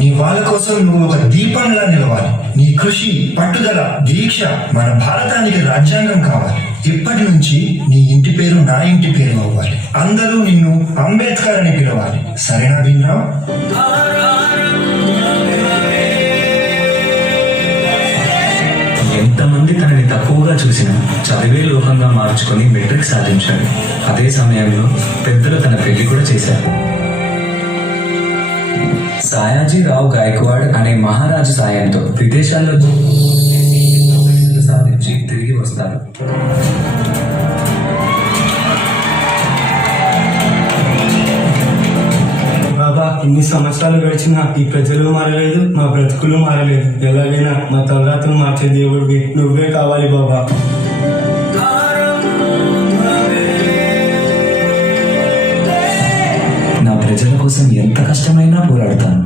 నీ వాళ్ళ కోసం నువ్వు ఒక దీపంలా నిలవాలి. నీ కృషి, పట్టుదల, దీక్ష మన భారతానికి రాజ్యాంగం కావాలి. ఇప్పటి నుంచి నీ ఇంటి పేరు నా ఇంటి పేరు అవ్వాలి. అందరూ నిన్ను అంబేద్కర్ అని పిలవాలి. సరేనా భీమ్రావ్? ఎంతమంది తనని తక్కువగా చూసినా చదివే లోకంగా మార్చుకొని మెట్రిక్ సాధించాడు. అదే సమయంలో పెద్దలు తన పెళ్లి కూడా చేశారు. సాయాజీరావు గాయక్వాడ్ అనే మహారాజు సాయంతో విదేశాల్లో సాధించి తిరిగి వస్తారు. బాబా, ఇన్ని సంవత్సరాలు గడిచినా ఈ ప్రజలు మారలేదు, మా బ్రతుకులు మారలేదు. ఎలాగైనా మా తలరాతను మార్చే దేవుడివి నువ్వే కావాలి బాబా. నా ప్రజల కోసం ఎంత కష్టమైనా పోరాడతాను.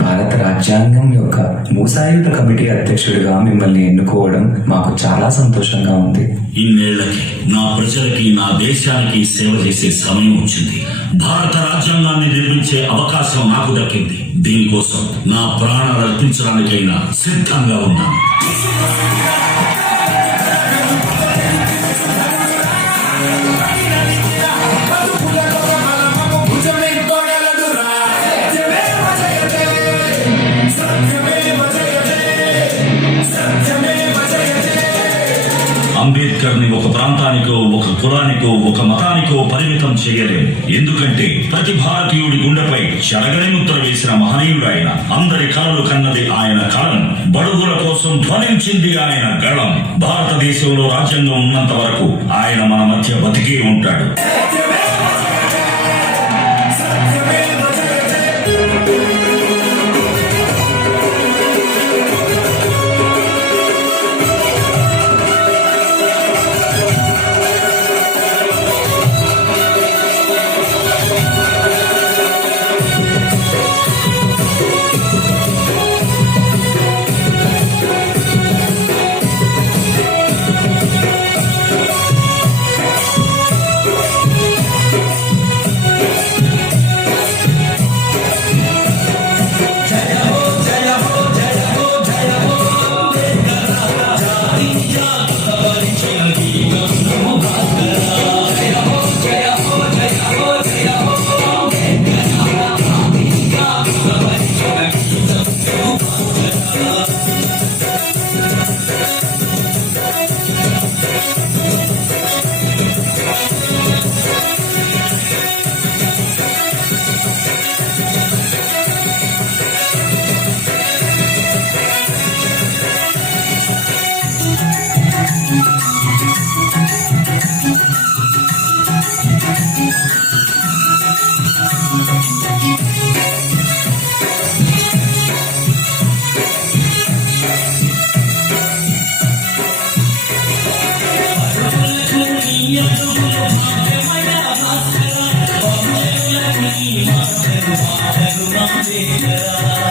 భారత రాజ్యాంగం యొక్క మూసాయుధ కమిటీ అధ్యక్షుడిగా మిమ్మల్ని ఎన్నుకోవడం మాకు చాలా సంతోషంగా ఉంది. ఇన్నేళ్లకి నా ప్రజలకి, నా దేశానికి సేవ చేసే సమయం వచ్చింది. భారత రాజ్యాంగాన్ని నిర్మించే అవకాశం నాకు దక్కింది. దీనికోసం నా ప్రాణాలు అర్పించడానికైనా సిద్ధంగా ఉన్నాను. అంబేద్కర్ ని ఒక ప్రాంతానికో, ఒక కులానికో, ఒక మతానికో పరిమితం చేయలేము. ఎందుకంటే ప్రతి భారతీయుడి గుండెపై చెరగని ముద్ర వేసిన మహనీయుడు ఆయన. అందరి కలలు కన్నది ఆయన కలం. బడుగుల కోసం ధ్వనించింది ఆయన గళం. భారతదేశంలో రాజ్యాంగం ఉన్నంత వరకు ఆయన మన మధ్య బతికే ఉంటాడు. Thank you.